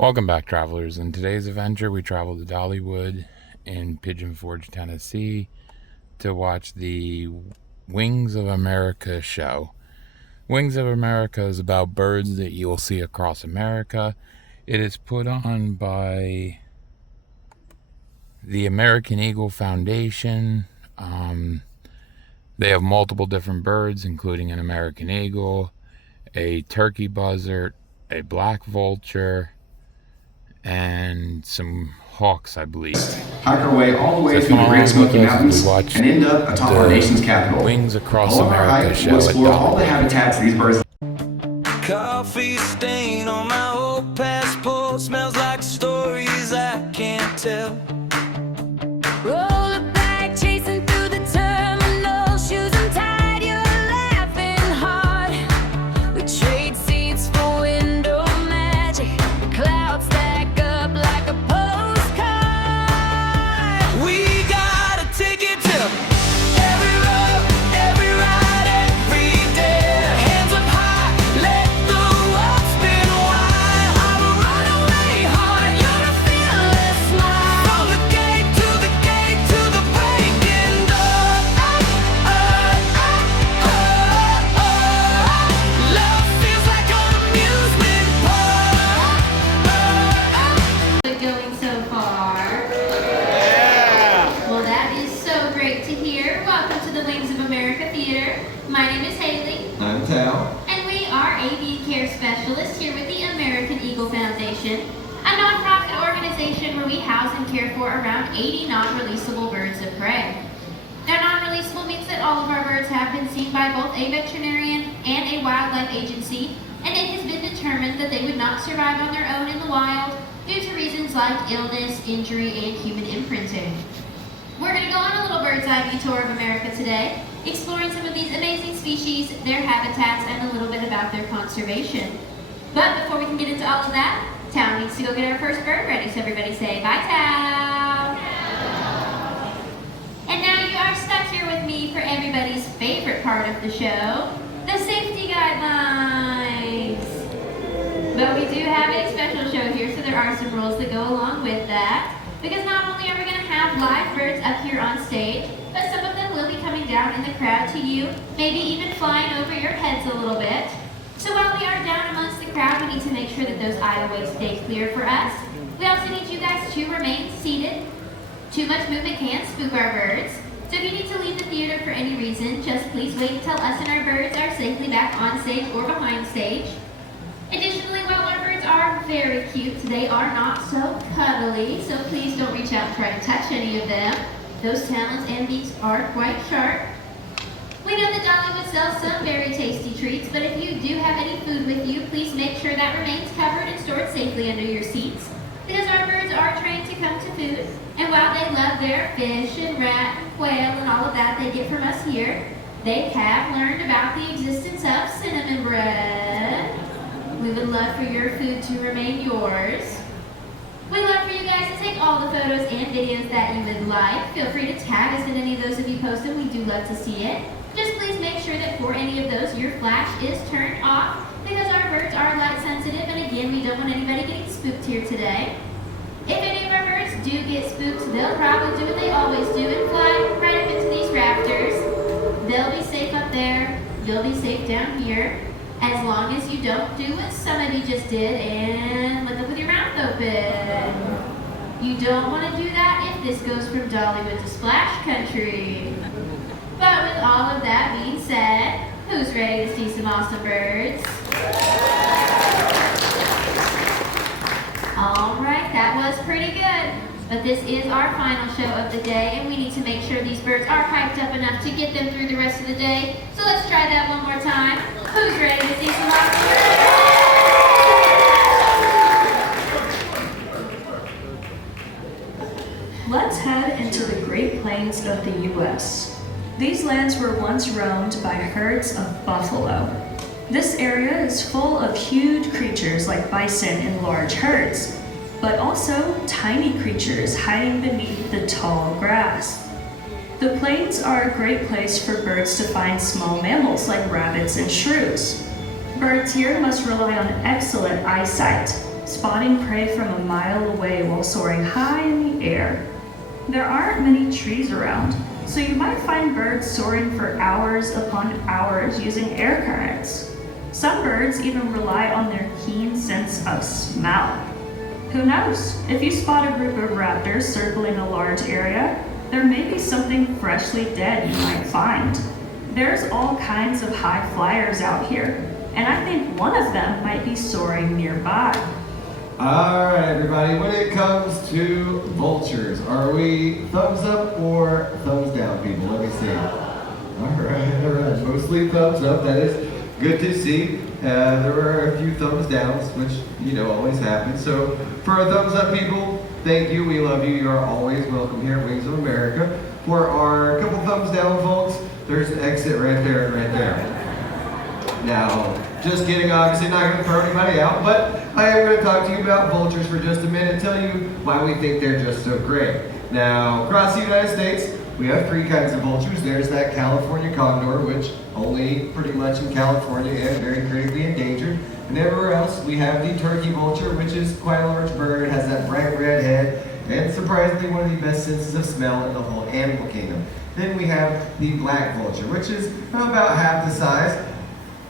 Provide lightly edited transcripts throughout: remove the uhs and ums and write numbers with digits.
Welcome back, travelers. In today's adventure, we travel to Dollywood in Pigeon Forge, Tennessee to watch the Wings of America show. Wings of America is about birds that you will see across America. It is put on by the American Eagle Foundation. They have multiple different birds, including an American eagle, a turkey buzzard, a black vulture, and some hawks, I believe. Hike our way all the way through the Great Smoky Mountains and end up atop our nation's capital. Wings Across America show we'll explore all the habitats these birds. Coffee stain on my old passport, smells like stories I can't tell. Roll back, chasing through the terminal, shoes untied, you're laughing hard. We trade seats for window magic, clouds stack up like a postcard. We got a ticket to every road, every ride, every day. Hands up high, let the world spin wide. I'm a runaway heart, you're a fearless smile. From the gate to the breaking door. Love feels like an amusement park. Going so far. Well, that is so great to hear. Welcome to the Wings of America Theater. My name is Haley, I'm Tal. and we are AV Care Specialists here with the American Eagle Foundation, a nonprofit organization where we house and care for around 80 non-releasable birds of prey. Now, non-releasable means that all of our birds have been seen by both a veterinarian and a wildlife agency, and it has been determined that they would not survive on their own in the wild due to reasons like illness, injury, and human imprinting. We're going to go on a little bird's eye view tour of America today, exploring some of these amazing species, their habitats, and a little bit about their conservation. But before we can get into all of that, Tal needs to go get our first bird ready, so everybody say bye, Tal! And now you are stuck here with me for everybody's favorite part of the show, the safety guidelines. But we do have a special show here, so there are some rules that go along with that. Because not only are we going to have live birds up here on stage, but some of them will be coming down in the crowd to you, maybe even flying over your heads a little bit. So while we are down amongst the crowd, we need to make sure that those aisleways stay clear for us. We also need you guys to remain seated. Too much movement can spook our birds. So if you need to leave the theater for any reason, just please wait until us and our birds are safely back on stage or behind stage. Additionally, while our birds are very cute, they are not so cuddly, so please don't reach out and try to touch any of them. Those talons and beaks are quite sharp. We know that Dollywood sells some very tasty treats, but if you do have any food with you, please make sure that remains covered and stored safely under your seats, because our birds are trained to come to food, and while they love their fish and rat and quail and all of that they get from us here, they have learned about the existence of cinnamon bread. We would love for your food to remain yours. We'd love for you guys to take all the photos and videos that you would like. Feel free to tag us in any of those if you post them. We do love to see it. Just please make sure that for any of those, your flash is turned off, because our birds are light sensitive, and again, we don't want anybody getting spooked here today. If any of our birds do get spooked, they'll probably do what they always do and fly right up into these rafters. They'll be safe up there. You'll be safe down here. As long as you don't do what some of you just did and look up with your mouth open. You don't want to do that if this goes from Dollywood to Splash Country. But with all of that being said, who's ready to see some awesome birds? Alright, that was pretty good. But this is our final show of the day, and we need to make sure these birds are hyped up enough to get them through the rest of the day. So let's try that one more time. Who's ready to see some awesome birds? Let's head into the Great Plains of the U.S. These lands were once roamed by herds of buffalo. This area is full of huge creatures like bison in large herds, but also tiny creatures hiding beneath the tall grass. The plains are a great place for birds to find small mammals like rabbits and shrews. Birds here must rely on excellent eyesight, spotting prey from a mile away while soaring high in the air. There aren't many trees around, so you might find birds soaring for hours upon hours using air currents. Some birds even rely on their keen sense of smell. Who knows? If you spot a group of raptors circling a large area, there may be something freshly dead you might find. There's all kinds of high flyers out here, and I think one of them might be soaring nearby. Alright everybody, when it comes to vultures, are we thumbs up or thumbs down, people? Let me see. Alright, mostly thumbs up, that is good to see. There were a few thumbs downs, which, always happens. So, for our thumbs up people, thank you, we love you, you are always welcome here at Wings of America. For our couple thumbs down folks, there's an exit right there and right there. Now, just kidding, obviously not going to throw anybody out, but I am going to talk to you about vultures for just a minute, tell you why we think they're just so great. Now, across the United States, we have three kinds of vultures. There's that California condor, which only pretty much in California and very critically endangered. And everywhere else, we have the turkey vulture, which is quite a large bird, has that bright red head, and surprisingly one of the best senses of smell in the whole animal kingdom. Then we have the black vulture, which is about half the size.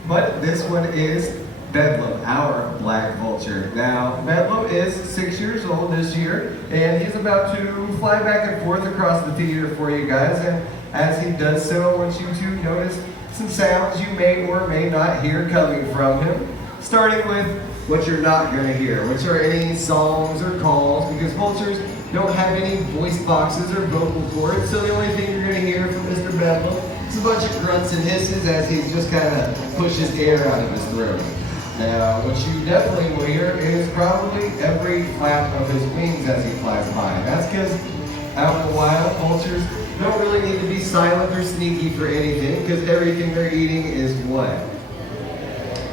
But this one is Bedlam, our black vulture. Now, Bedlam is 6 years old this year, and he's about to fly back and forth across the theater for you guys. And as he does so, I want you to notice some sounds you may or may not hear coming from him. Starting with what you're not going to hear, which are any songs or calls, because vultures don't have any voice boxes or vocal cords, so the only thing you're going to hear from Mr. Bedlam is a bunch of grunts and hisses as he just kind of pushes air out of his throat. Now, what you definitely will hear is probably every flap of his wings as he flies by. That's because out in the wild, vultures don't really need to be silent or sneaky for anything, because everything they're eating is what?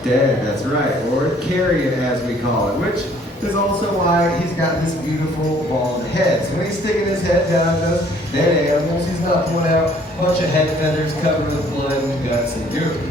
Dead, that's right, or carrion as we call it, which is also why he's got this beautiful bald head. So when he's sticking his head down those dead animals, he's not pulling out a bunch of head feathers covered with blood and guts and goo.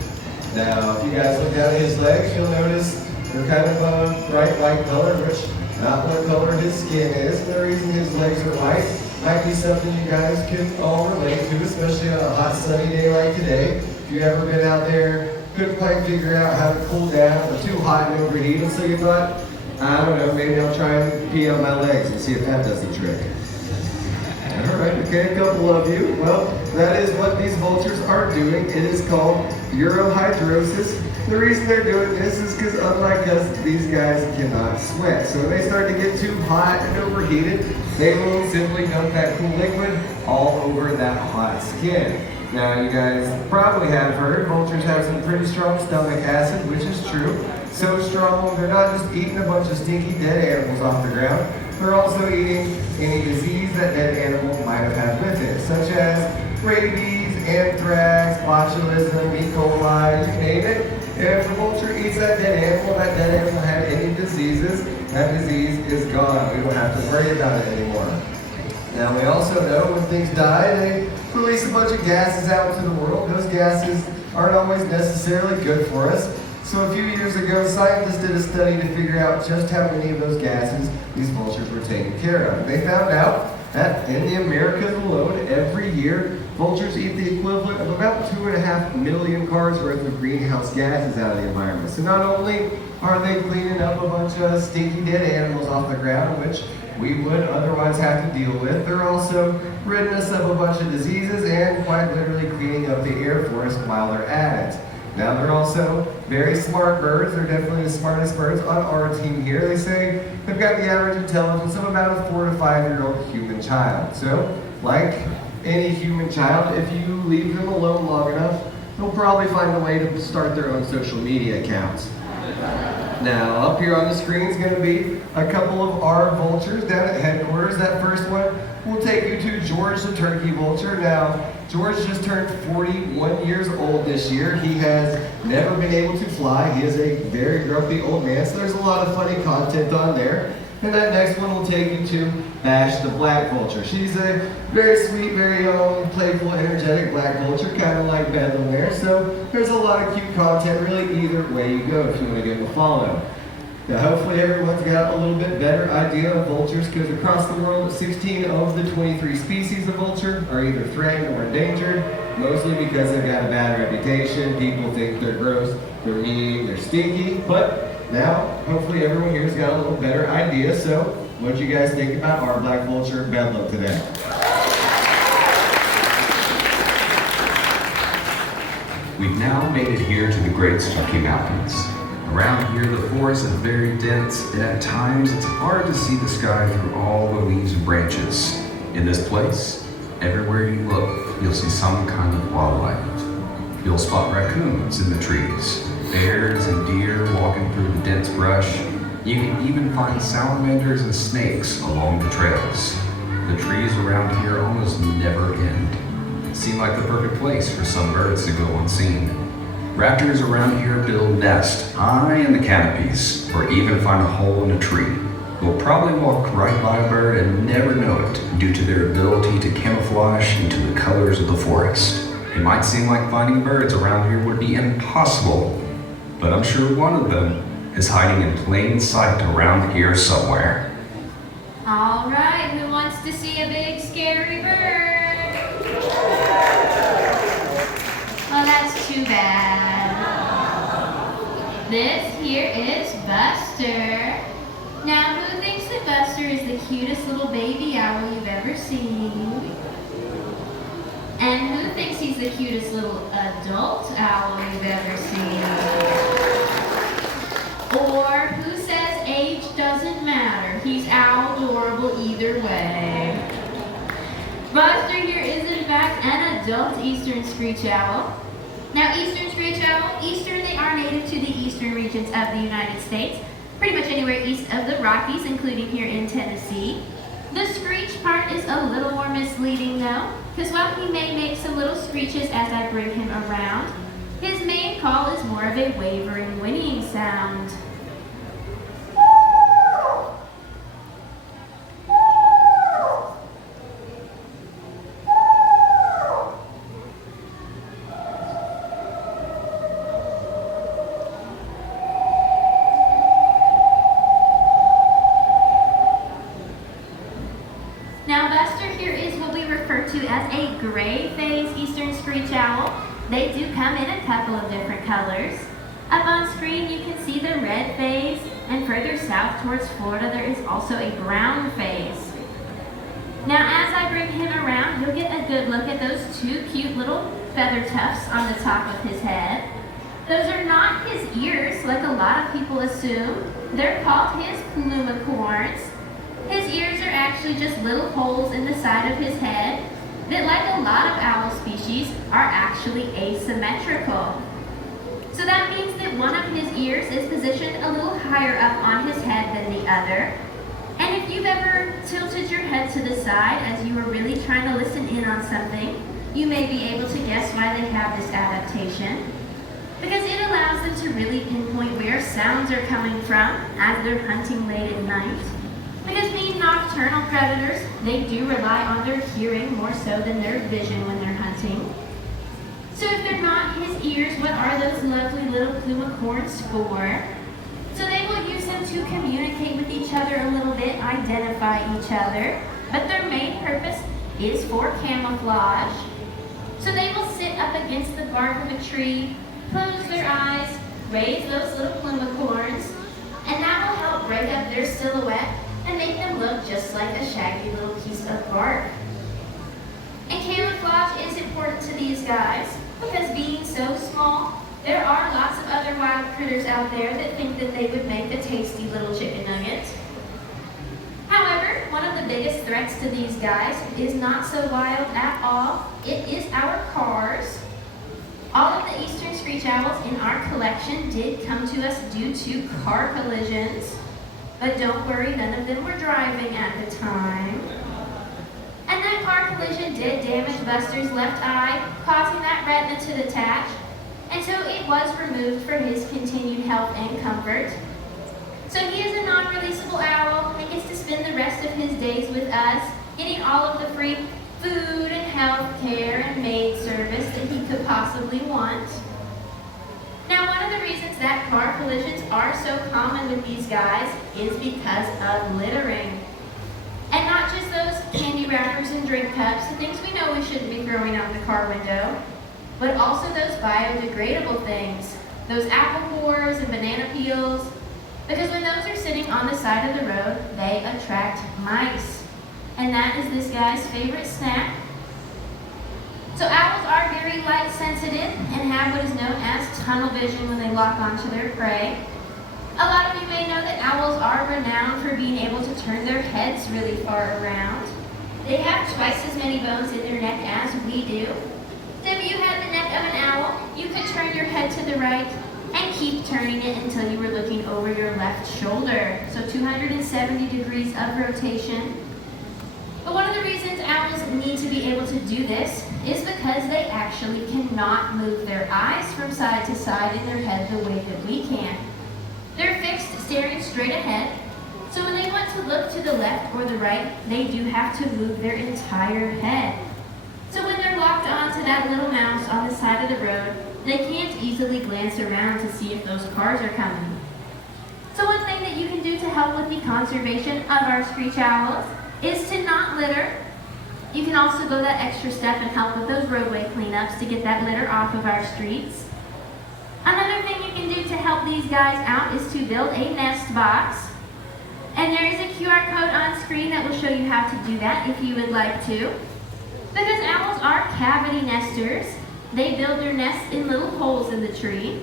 Now, if you guys look down at his legs, you'll notice they're kind of a bright white color, which not what color his skin is. The reason his legs are white might be something you guys can all relate to, especially on a hot sunny day like today. If you've ever been out there, couldn't quite figure out how to cool down, or too hot and overheated, so you thought, I don't know, maybe I'll try and pee on my legs and see if that does the trick. Alright, okay, a couple of you. Well, that is what these vultures are doing. It is called urohydrosis. The reason they're doing this is because unlike us, these guys cannot sweat. So when they start to get too hot and overheated, they will simply dump that cool liquid all over that hot skin. Now, you guys probably have heard vultures have some pretty strong stomach acid, which is true. So strong, they're not just eating a bunch of stinky dead animals off the ground, they're also eating any disease that dead animal might have had with it, such as rabies, anthrax, botulism, E. coli, you name it. If the vulture eats that dead animal had any diseases, that disease is gone. We don't have to worry about it anymore. Now, we also know when things die, they release a bunch of gases out into the world. Those gases aren't always necessarily good for us. So a few years ago, scientists did a study to figure out just how many of those gases these vultures were taking care of. They found out that in the Americas alone, every year, vultures eat the equivalent of about 2.5 million cars worth of greenhouse gases out of the environment. So not only are they cleaning up a bunch of stinky dead animals off the ground, which we would otherwise have to deal with, they're also ridding us of a bunch of diseases and quite literally cleaning up the air for us while they're at it. Now, they're also very smart birds. They're definitely the smartest birds on our team here. They say they've got the average intelligence of about a 4 to 5 year old human child. So, like any human child, if you leave them alone long enough, they'll probably find a way to start their own social media accounts. Now, up here on the screen is going to be a couple of our vultures down at headquarters. That first one will take you to George the turkey vulture. Now, George just turned 41 years old this year. He has never been able to fly. He is a very grumpy old man, so there's a lot of funny content on there. And that next one will take you to Bash the black vulture. She's a very sweet, very playful, energetic black vulture, kind of like Bedlam there. So there's a lot of cute content really either way you go if you want to give them a follow. Now hopefully everyone's got a little bit better idea of vultures, because across the world 16 of the 23 species of vulture are either threatened or endangered, mostly because they've got a bad reputation. People think they're gross, they're mean, they're stinky, but now hopefully everyone here's got a little better idea. So what do you guys think about our black vulture Bedlam today? We've now made it here to the Great Smoky Mountains. Around here, the forest is very dense, and at times it's hard to see the sky through all the leaves and branches. In this place, everywhere you look, you'll see some kind of wildlife. You'll spot raccoons in the trees, bears and deer walking through the dense brush. You can even find salamanders and snakes along the trails. The trees around here almost never end. Seem like the perfect place for some birds to go unseen. Raptors around here build nests high in the canopies, or even find a hole in a tree. You'll probably walk right by a bird and never know it due to their ability to camouflage into the colors of the forest. It might seem like finding birds around here would be impossible, but I'm sure one of them is hiding in plain sight around here somewhere. All right, who wants to see a big scary bird? Well, that's too bad. This here is Buster. Now, who thinks that Buster is the cutest little baby owl you've ever seen? And who thinks he's the cutest little adult owl you've ever seen? Or who says age doesn't matter? He's owl adorable either way. Buster here is in fact an adult eastern screech owl. Now eastern screech owl, eastern, they are native to the eastern regions of the United States, pretty much anywhere east of the Rockies, including here in Tennessee. The screech part is a little more misleading though, because while he may make some little screeches as I bring him around, his main call is more of a wavering, whinnying sound. Now Buster here is what we refer to as a gray phase eastern screech owl. They do come in a couple of different colors. Up on screen you can see the red phase, and further south towards Florida there is also a brown phase. Now as I bring him around, you'll get a good look at those two cute little feather tufts on the top of his head. Those are not his ears like a lot of people assume. They're called his plumicorns. His ears are actually just little holes in the side of his head that, like a lot of owl species, are actually asymmetrical. So that means that one of his ears is positioned a little higher up on his head than the other. And if you've ever tilted your head to the side as you were really trying to listen in on something, you may be able to guess why they have this adaptation. Because it allows them to really pinpoint where sounds are coming from as they're hunting late at night. Because being nocturnal predators, they do rely on their hearing more so than their vision when they're hunting. So if they're not his ears, what are those lovely little plumicorns for? So they will use them to communicate with each other a little bit, identify each other, but their main purpose is for camouflage. So they will sit up against the bark of a tree, close their eyes, raise those little plumicorns, and that will help break up their silhouette and make them look just like a shaggy little piece of bark. And camouflage is important to these guys because being so small, there are lots of other wild critters out there that think that they would make a tasty little chicken nugget. However, one of the biggest threats to these guys is not so wild at all. It is our cars. All of the eastern screech owls in our collection did come to us due to car collisions. But don't worry, none of them were driving at the time. And that car collision did damage Buster's left eye, causing that retina to detach, and so it was removed for his continued health and comfort. So he is a non-releasable owl and gets to spend the rest of his days with us, getting all of the free food and health care and maid service that he could possibly want. Now, one of the reasons that car collisions are so common with these guys is because of littering. And not just those candy wrappers and drink cups, the things we know we shouldn't be throwing out the car window, but also those biodegradable things, those apple cores and banana peels, because when those are sitting on the side of the road, they attract mice. And that is this guy's favorite snack. So owls are very light sensitive and have what is known as tunnel vision when they lock onto their prey. A lot of you may know that owls are renowned for being able to turn their heads really far around. They have twice as many bones in their neck as we do. So if you had the neck of an owl, you could turn your head to the right and keep turning it until you were looking over your left shoulder. So 270 degrees of rotation. But one of the reasons owls need to be able to do this is because they actually cannot move their eyes from side to side in their head the way that we can. They're fixed, staring straight ahead, so when they want to look to the left or the right, they do have to move their entire head. So when they're locked onto that little mouse on the side of the road, they can't easily glance around to see if those cars are coming. So one thing that you can do to help with the conservation of our screech owls is to not litter. You can also go that extra step and help with those roadway cleanups to get that litter off of our streets. Another thing you can do to help these guys out is to build a nest box. And there is a QR code on screen that will show you how to do that if you would like to. Because owls are cavity nesters, they build their nests in little holes in the tree,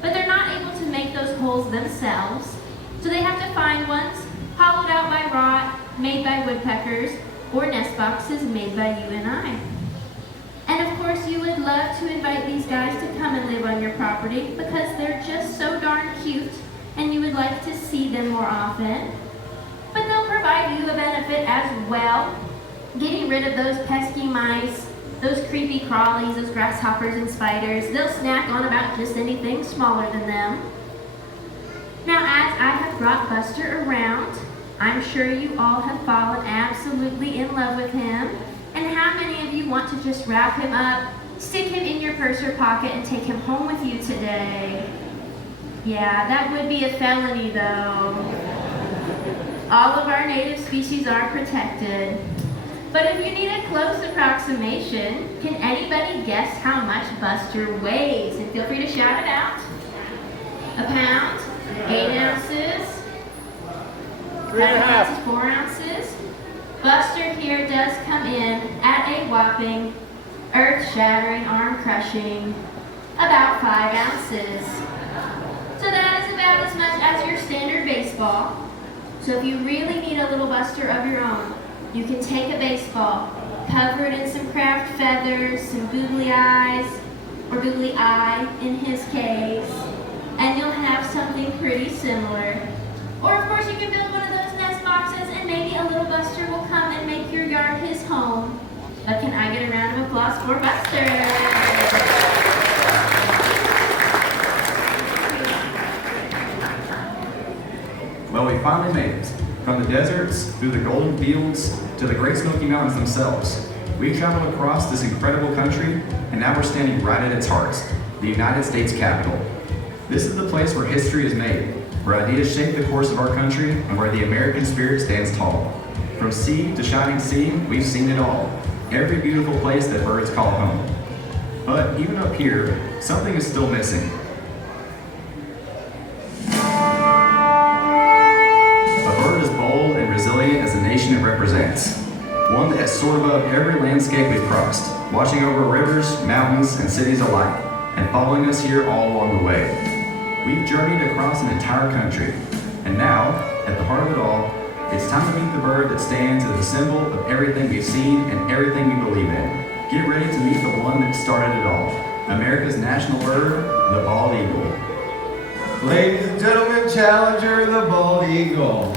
but they're not able to make those holes themselves, so they have to find ones hollowed out by rot, made by woodpeckers, or nest boxes made by you and I. And of course, you would love to invite these guys to come and live on your property because they're just so darn cute and you would like to see them more often. But they'll provide you a benefit as well, getting rid of those pesky mice, those creepy crawlies, those grasshoppers and spiders. They'll snack on about just anything smaller than them. Now, as I have brought Buster around, I'm sure you all have fallen absolutely in love with him. And how many of you want to just wrap him up, stick him in your purse or pocket, and take him home with you today? Yeah, that would be a felony though. All of our native species are protected. But if you need a close approximation, can anybody guess how much Buster weighs? And feel free to shout it out. A pound, 8 ounces, 3.5, 4 ounces. Buster here does come in at a whopping, earth-shattering, arm-crushing, about 5 ounces. So that is about as much as your standard baseball. So if you really need a little Buster of your own, you can take a baseball, cover it in some craft feathers, some googly eyes, or googly eye in his case, and you'll have something pretty similar. Or of course you can build one of those nest boxes and maybe a little Buster will come and make your yard his home. But can I get a round of applause for Buster? Well, we finally made it. From the deserts, through the golden fields, to the Great Smoky Mountains themselves. We've traveled across this incredible country, and now we're standing right at its heart, the United States Capitol. This is the place where history is made, where ideas shape the course of our country, and where the American spirit stands tall. From sea to shining sea, we've seen it all. Every beautiful place that birds call home. But even up here, something is still missing. A bird as bold and resilient as the nation it represents. One that has soared above every landscape we've crossed, watching over rivers, mountains, and cities alike, and following us here all along the way. We've journeyed across an entire country, and now, at the heart of it all, it's time to meet the bird that stands as a symbol of everything we've seen and everything we believe in. Get ready to meet the one that started it all, America's national bird, the bald eagle. Ladies and gentlemen, Challenger, the bald eagle.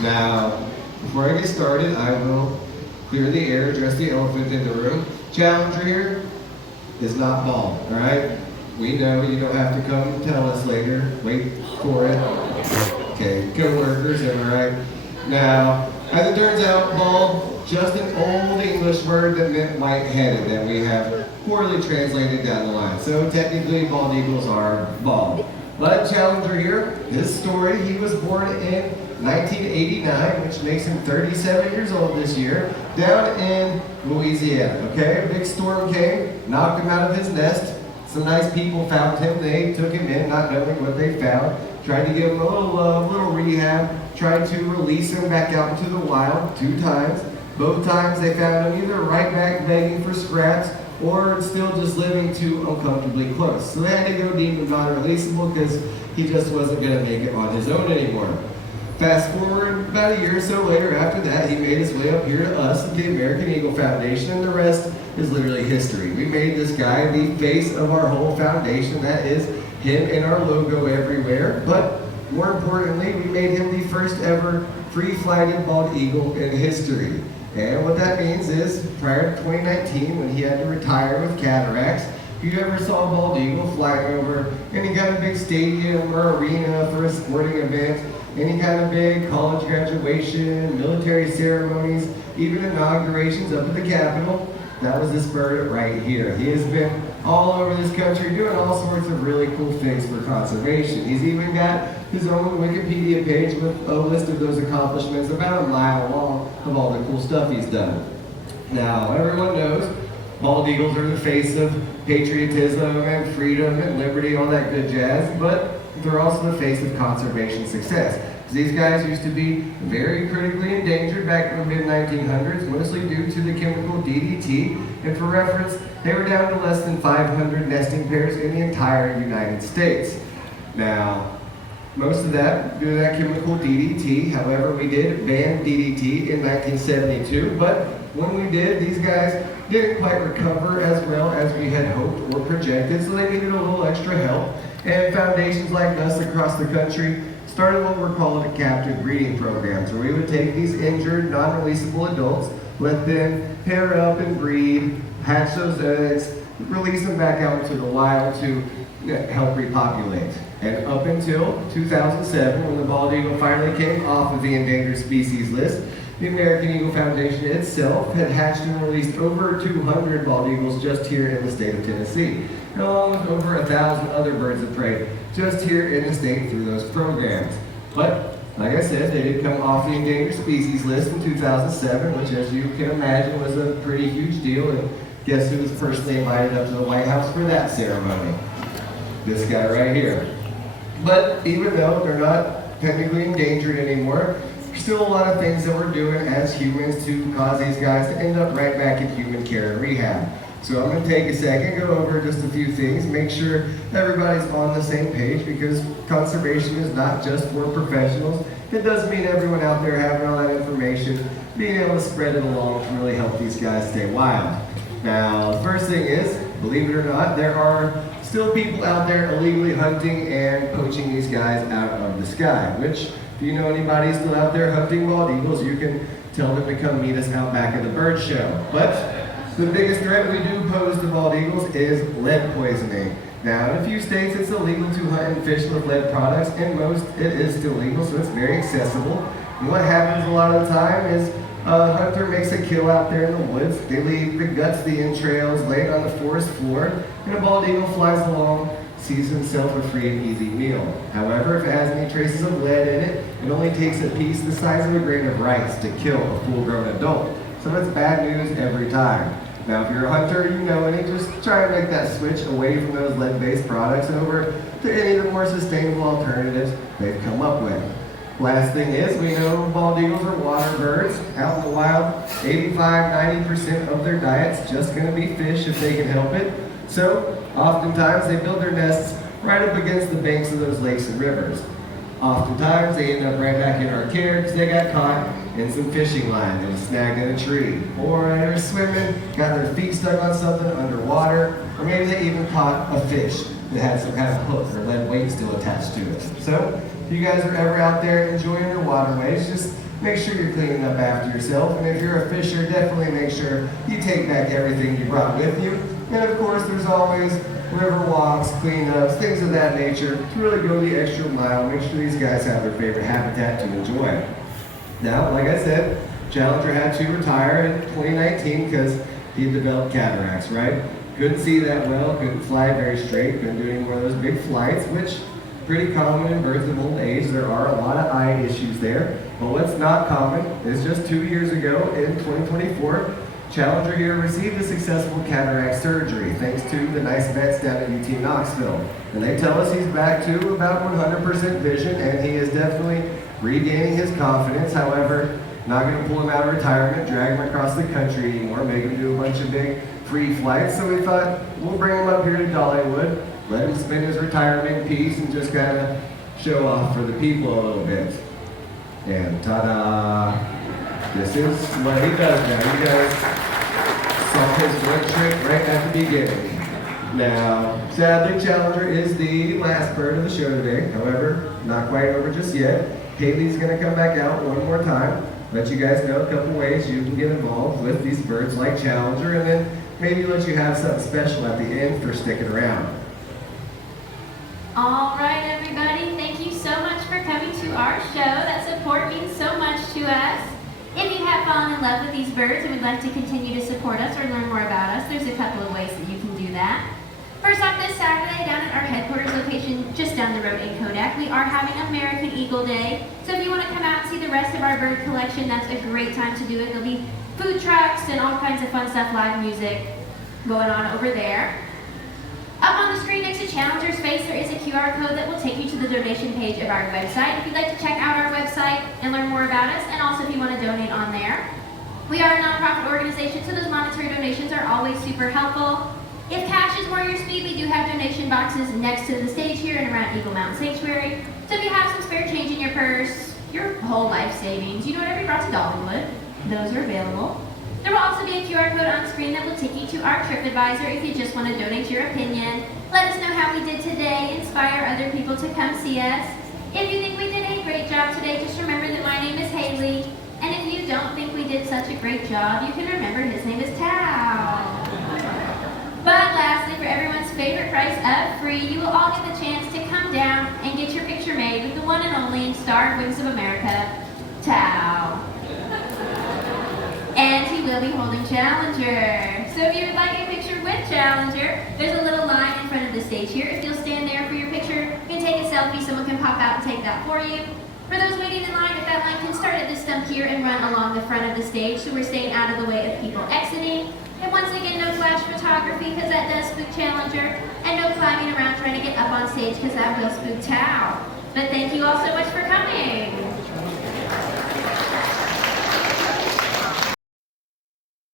Now, before I get started, I will clear the air, address the elephant in the room. Challenger here is not bald, all right? We know you don't have to come tell us later. Wait for it. Okay, co-workers, am I right? Now, as it turns out, bald just an old English word that meant white-headed that we have poorly translated down the line. So technically, bald eagles are bald. But Challenger here, his story, he was born in 1989, which makes him 37 years old this year, down in Louisiana, okay? A big storm came, knocked him out of his nest. Some nice people found him. They took him in, not knowing what they found. Tried to give him a little love, a little rehab. Tried to release him back out into the wild 2 times. Both times they found him either right back begging for scraps or still just living too uncomfortably close. So they had to go deemed non-releasable because he just wasn't going to make it on his own anymore. Fast forward about a year or so later after that, he made his way up here to us at the American Eagle Foundation, and the rest is literally history. We made this guy the face of our whole foundation. That is him and our logo everywhere. But more importantly, we made him the first ever free-flighted bald eagle in history. And what that means is, prior to 2019, when he had to retire with cataracts, if you ever saw a bald eagle flying over any kind of big stadium or arena for a sporting event, any kind of big college graduation, military ceremonies, even inaugurations up at the Capitol, that was this bird right here. He has been all over this country doing all sorts of really cool things for conservation. He's even got his own Wikipedia page with a list of those accomplishments about a mile long of all the cool stuff he's done. Now, everyone knows bald eagles are the face of patriotism and freedom and liberty, all that good jazz, but they're also the face of conservation success. These guys used to be very critically endangered back in the mid-1900s, mostly due to the chemical DDT, and for reference, they were down to less than 500 nesting pairs in the entire United States. Now, most of that due to that chemical DDT. However, we did ban DDT in 1972, but when we did, these guys didn't quite recover as well as we had hoped or projected, so they needed a little extra help. And foundations like us across the country started what we're calling a captive breeding programs, where we would take these injured, non-releasable adults, let them pair up and breed, hatch those eggs, release them back out into the wild to help repopulate. And up until 2007, when the bald eagle finally came off of the endangered species list, the American Eagle Foundation itself had hatched and released over 200 bald eagles just here in the state of Tennessee, along with over 1,000 other birds of prey just here in the state through those programs. But, like I said, they did come off the endangered species list in 2007, which, as you can imagine, was a pretty huge deal. And guess who was personally invited up to the White House for that ceremony? This guy right here. But even though they're not technically endangered anymore, there's still a lot of things that we're doing as humans to cause these guys to end up right back in human care and rehab. So I'm going to take a second, go over just a few things, make sure everybody's on the same page, because conservation is not just for professionals. It does mean everyone out there having all that information, being able to spread it along to really help these guys stay wild. Now, the first thing is, believe it or not, there are still people out there illegally hunting and poaching these guys out of the sky, which, if you know anybody still out there hunting bald eagles, you can tell them to come meet us out back at the bird show. But the biggest threat we do pose to bald eagles is lead poisoning. Now, in a few states, it's illegal to hunt and fish with lead products. In most, it is still legal, so it's very accessible. And what happens a lot of the time is a hunter makes a kill out there in the woods. They leave the guts, the entrails, laid on the forest floor, and a bald eagle flies along, sees himself a free and easy meal. However, if it has any traces of lead in it, it only takes a piece the size of a grain of rice to kill a full-grown adult. So it's bad news every time. Now, if you're a hunter, you know it, just try and make that switch away from those lead-based products and over to any of the more sustainable alternatives they've come up with. Last thing is, we know bald eagles are water birds. Out in the wild, 85–90% of their diet's just going to be fish if they can help it. So, oftentimes they build their nests right up against the banks of those lakes and rivers. Oftentimes they end up right back in our care because they got caught in some fishing line that was snagged in a tree. Or they're swimming, got their feet stuck on something underwater, or maybe they even caught a fish that had some kind of hook or lead weight still attached to it. So, if you guys are ever out there enjoying your waterways, just make sure you're cleaning up after yourself. And if you're a fisher, definitely make sure you take back everything you brought with you. And of course, there's always river walks, cleanups, things of that nature to really go the extra mile, make sure these guys have their favorite habitat to enjoy. Now, like I said, Challenger had to retire in 2019 because he developed cataracts, right? Couldn't see that well, couldn't fly very straight, couldn't do any more of those big flights, which pretty common in birth of old age. There are a lot of eye issues there. But what's not common is just 2 years ago in 2024, Challenger here received a successful cataract surgery thanks to the nice vets down at UT Knoxville. And they tell us he's back to about 100% vision, and he is definitely regaining his confidence. However, not going to pull him out of retirement, drag him across the country anymore, make him do a bunch of big free flights. So we thought we'll bring him up here to Dollywood, let him spend his retirement in peace and just kind of show off for the people a little bit. And ta-da! This is what he does now. You guys saw his one trick right at the beginning. Now, sadly, Challenger is the last bird of the show today. However, not quite over just yet. Haley's going to come back out one more time. Let you guys know a couple ways you can get involved with these birds like Challenger, and then maybe let you have something special at the end for sticking around. All right, everybody, thank you so much for coming to our show. That support means so much to us. If you have fallen in love with these birds and would like to continue to support us or learn more about us, there's a couple of ways that you can do that. First off, this Saturday down at our headquarters location just down the road in Kodak, we are having American Eagle Day. So if you want to come out and see the rest of our bird collection, that's a great time to do it. There'll be food trucks and all kinds of fun stuff, live music going on over there. Up on the screen next to Challenger's face, there is a QR code that will take you to the donation page of our website. If you'd like to check out our website and learn more about us, and also if you want to donate on there. We are a nonprofit organization, so those monetary donations are always super helpful. If cash is more your speed, we do have donation boxes next to the stage here and around Eagle Mountain Sanctuary. So if you have some spare change in your purse, your whole life savings, you know, whatever you brought to Dollywood, those are available. There will also be a QR code on screen that will take you to our TripAdvisor if you just want to donate your opinion. Let us know how we did today, inspire other people to come see us. If you think we did a great job today, just remember that my name is Haley. And if you don't think we did such a great job, you can remember his name is Tao. But lastly, for everyone's favorite price of free, you will all get the chance to come down and get your picture made with the one and only star of Wings of America, Tao. And he will be holding Challenger. So if you would like a picture with Challenger, there's a little line in front of the stage here. If you'll stand there for your picture, you can take a selfie, someone can pop out and take that for you. For those waiting in line, if that line can start at this stump here and run along the front of the stage, so we're staying out of the way of people exiting. And once again, no flash photography, because that does spook Challenger, and no climbing around trying to get up on stage, because that will spook Tao. But thank you all so much for coming.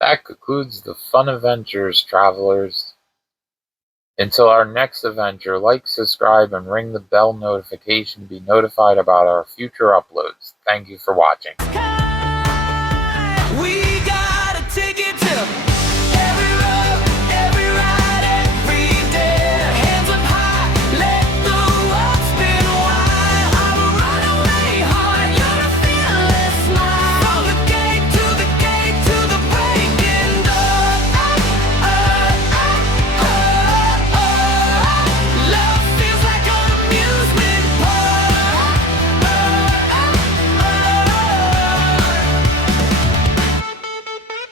That concludes the fun adventures, travelers. Until our next adventure, like, subscribe, and ring the bell notification to be notified about our future uploads. Thank you for watching.